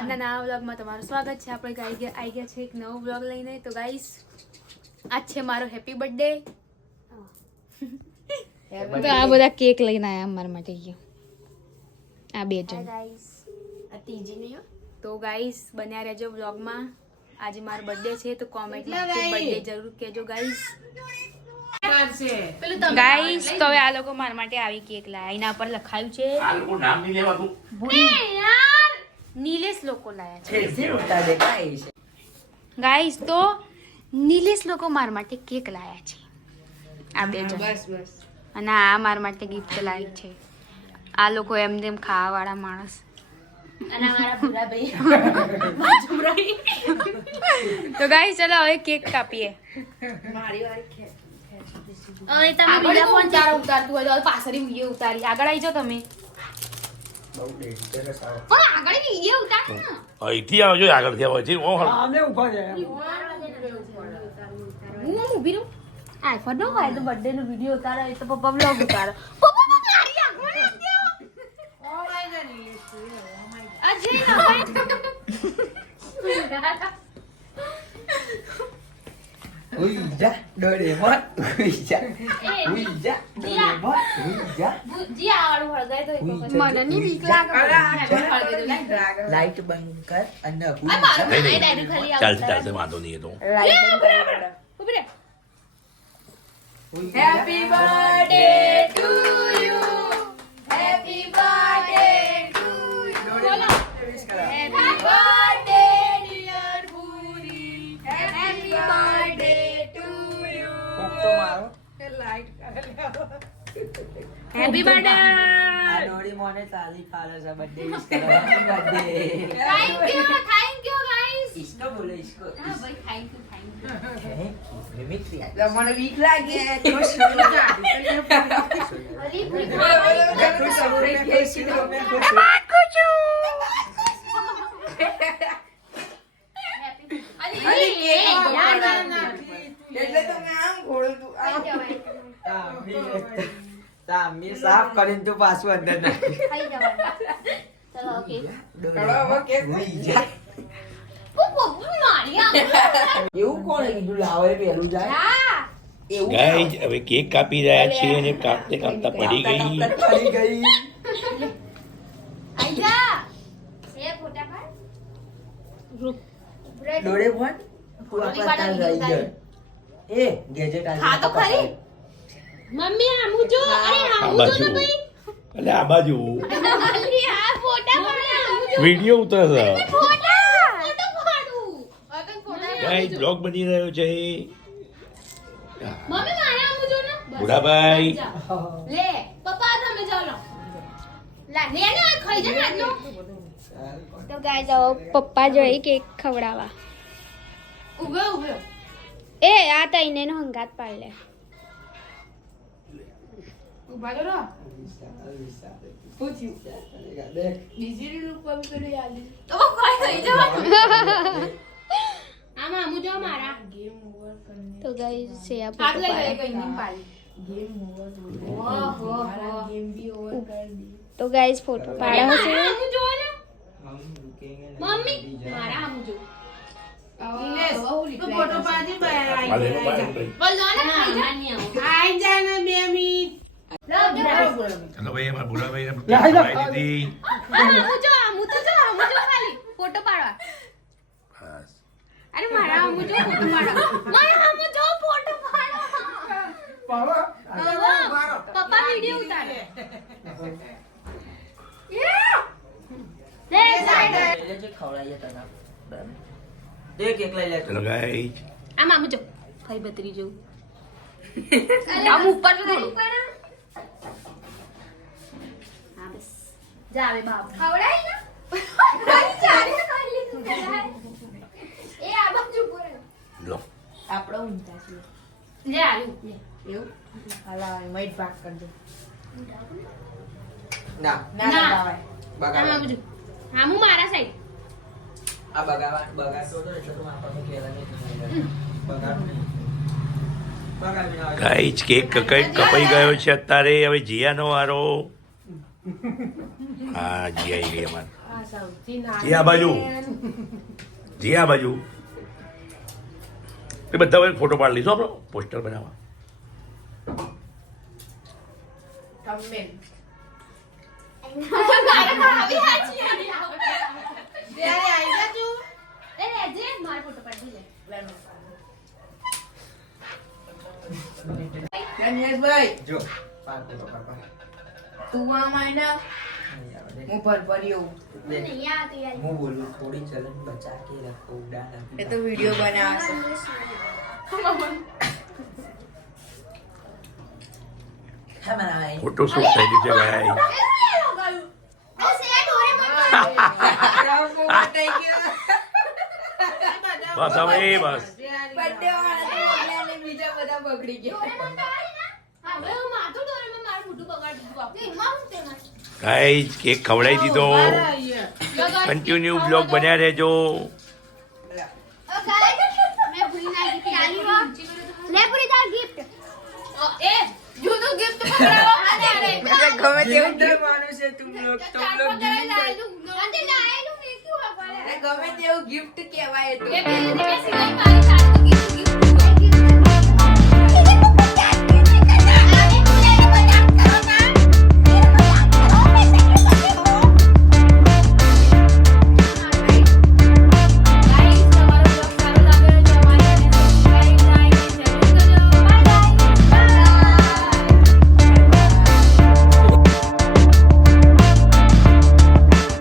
આજના નવા વ્લોગમાં તમારું સ્વાગત છે. આપણે આવી ગયા છે એક નવો વ્લોગ લઈને. તો ગાઈસ આજ છે મારો હેપી બર્થડે. તો આ બધા કેક લઈને આયા અમારા માટે. આ બે જણ ગાઈસ આ ત્રીજી નહીં. તો ગાઈસ બન્યા રહેજો વ્લોગમાં. આજે મારો બર્થડે છે તો કોમેન્ટમાં બર્થડે જરૂર કહેજો ગાઈસ. ગાઈસ તો હવે આ લોકો મારા માટે આવી કેક લાયા. એના પર લખાયું છે આ લોકો નામ નહીં લેવાનું. યાર નીલેશ લોકો લાયા છે ગાઈસ. તો નીલેશ લોકો મારા માટે કેક લાયા છે. આ બે જણ બસ બસ. અને આ મારા માટે ગિફ્ટ લાવી છે. આ લોકો એમ જેમ ખાવા વાળા માણસ. અને અમારા ભૂરા ભાઈ તો ગાઈસ ચલો હવે કેક કાપીએ. મારી વારી હવે તમે બીજા ફોન ચાર ઉતારતું હોય તો પાછળથી વિડિયો ઉતારી આગળ આવી જાઓ તમે. બહુ ડેન્જરસ આવો. પણ આગળ વિડિયો ઉતાર ને. અહીંથી આવજો આગળથી આવો છે. ઓ આમે ઉભા છે. હું ઊભી રહું. આઈફોન નો હોય તો બર્થડે નો વિડિયો ઉતારો તો પપ્પા વ્લોગ ઉતારો. પપ્પા મારી આગળ આવી દો. Oh my God. અજય ના Uija, Doraemon, Uija, Uija, Doraemon, Uija. જી આવાળું હળગાય તો મને ની બીક લાગે. લાઈટ બંધ કર અને ચાલશે વાંધો નહીં. તો happy birthday to you. Happy birthday to you. બોલો happy birthday dear Bhuri. Happy birthday to you. તો મારો હેપી બર્થડે. આ ડોરેમોને સાલી ફાળે છે બર્થડે વિશ કરવા. Happy birthday. Thank you guys. इसको बोलो इसको. હા ભાઈ થેન્ક યુ. મિમિક્રી મને વીક લાગે તો શરૂ એટલે તમે આમ ઘોડું તું સામી સાફ કરીને તું પાછું અંદર નાખ. ચલો ઓકે. ઉઈજા. એવું કોણે કીધું લાવે પેલું જાય એવું ગાઈસ હવે કેક કાપી રહ્યા છીએ અને કાપતે કાપતા પડી ગઈ. પડી ગઈ. ડોરેમોન તું આ પાછળ રહી ગયો. એ ગેજેટ હા તો ખરી. મમ્મી આમુ જો. અરે આ આમુ જો બાજુ તો ભાઈ. એટલે આ બાજુ અલી આ ફોટા પાડ. વિડિયો ઉતરશે. ફોટા ફોટો પાડું. અગન ફોટા. ગાઈસ બ્લોગ બની રહ્યો છે. મમ્મી મારા આમુ જો ને. બુડાભાઈ લે પપ્પા તમે ચાલો. લા લે ને ખાઈ જા આજનો. તો ગાય જાઓ પપ્પા જોઈ કેક ખવડાવવા. ઉભો ઉભો. એ આ તઈને નો હંગાત પાડ લે. ઉભા રહો. બીજી રીત ઉપર પેલું યાદ તો કોઈ થઈ જવાનું. આમાં આમુ જો મારા ગેમ ઓવર કરને. તો ગાઈસ સે આ ફોટો પાડે કોઈ નહીં પાડી. Game over. ઓહો ગેમ ભી ઓવર કર દી. તો ગાઈસ ફોટો પાડ્યા હશે. આમુ જો ને. મમ્મી મારા આમુ જો. ફોટો પાડી બોલ જો ને ખાઈ જા નહીં આવો. આઈ જા ને 2 મિનિટ ચલો ભાઈ અમારા બુડાભાઈને ખવડાવી દીધી. આમુ જો ખાલી ફોટો પાડવા. બસ અરે મારા આમુ જો ફોટો પાડવા. મારા આમુ જો ફોટો પાડવા. પપ્પા વિડિયો ઉતારે. લે સાઈડ. એટલે જે ખવડાવીએ તને. દેખ એક લઈ લે. ચલો ગાઈસ આમ આમ જો ભાઈ બત્રી જો. આમ ઉપર જો થોડું. હા બસ. જા હવે બાપ. ખવડાઈ ને. ચાલે કરી લીધું પેલા. એ આ બાજુ બોલે. લો આપણો ઊંધા છે લે આલુ લે. એવું હાલા મઈટ ભાગ કરજો ના ના ના આમ બગાડ. આમ જો. આમુ મારા સાઈડ. આ બગાડતો હતો એટલે તું આપણને કહેલા નહીં. બગાડ નહીં. ગાઈસ કેક કપાઈ ગયો છે અત્યારે. હવે જીયાનો વારો. હા જી આવી ગઈ અમારે. જી આ બાજુ જી આ બાજુ એ બધા વખત ફોટો પાડી લીધો આપણો પોસ્ટર બનાવવા ગણેશભાઈ જો પાડ દે પપ્પા તું આમાં આય ને હું ભરભર્યો હું બોલું થોડી ચલન બચા કે રખો ઉડાના એ તો વિડિયો બનાવશે હમાય ફોટો શૂટ થઈ ગયું છે ભાઈ બસ હવે બસ બર્થડે વાળા તો બીજા બધા બગડી ગયા ગાઈસ કેક ખવડાવી દીધો કન્ટિન્યુ બ્લોગ બન્યા રહેજો ગમે તેવું માનું છે તું લોક તો ગમે તેવું ગિફ્ટ કહેવાય તો